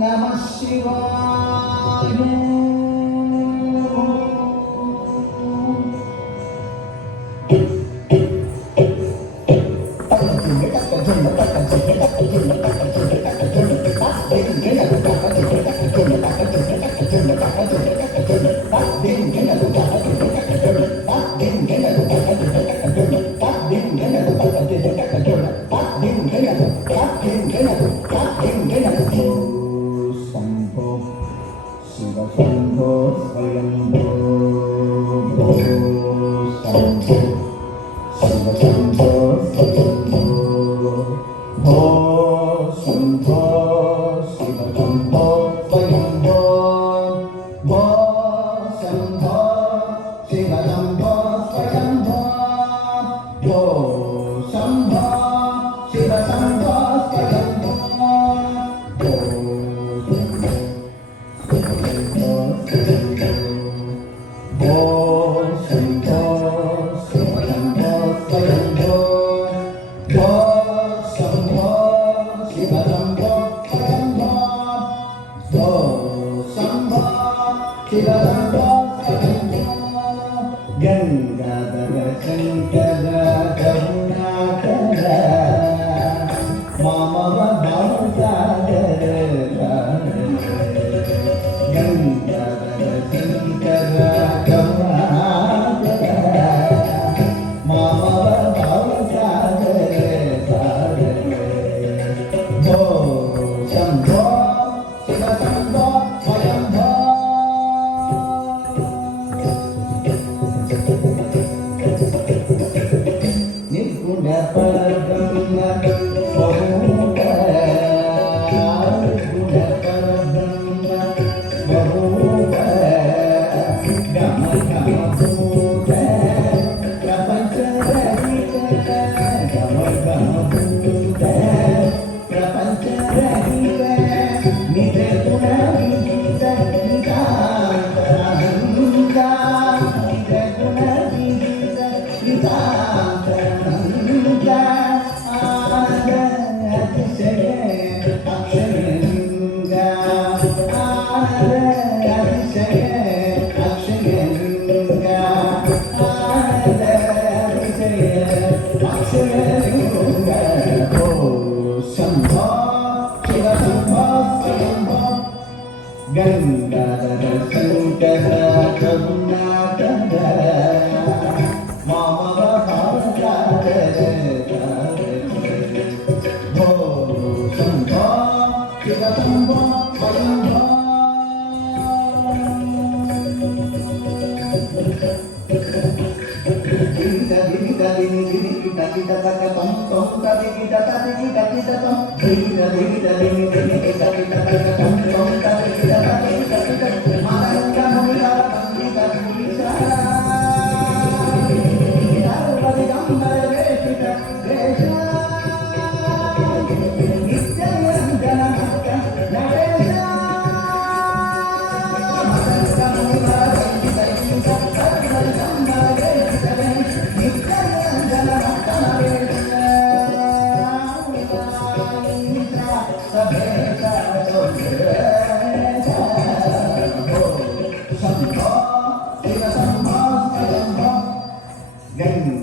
ನಮಃ ಶಿವಾಯ. Shivasambho Swayambho Shambho Shivasambho Swayambho Bho Shambho Shivasambho Swayambho Bho Shambho Shivasambho Swayambho Bho Shambho Shivasambho Swayambho Gangada Shankara Karunakara Mama Bhavadara Gangada Shankara Karunakara Mama Bhavadara Bo Shambho Shiva Shambho Swayambho Nirguna Parabrahma Bahuta Nirguna Parabrahma Bahuta Gama Gama Bhuta Prapancha Rahita Gama Gama Bhuta Prapancha Rahita Nirguna Vijita Nitanta Nanda Nirguna Vijita Nitanta Gangada Shankara Karunakara Mama Bhavadara Bo Shambho Shiva Shambho Swayambho Gita Gita Dini Dini Gita Gita Taka Tom Tom Tadi Gita Tadi Gita Gita Tom Gita Gita Dini Dini Gita Gita Taka Tom Tom Tadi Gita Tadi Gita Gita Malaka Mula Gita Gita Gita Badi Gambara Gita Gita Nityayandana Maka Nadesha Malaka Mula Gita Gita Badi Gambara Gita Nityayandana Maka Nadesha Sabeta Sabeta Shambho Shiva Shambho Swayambho Gangada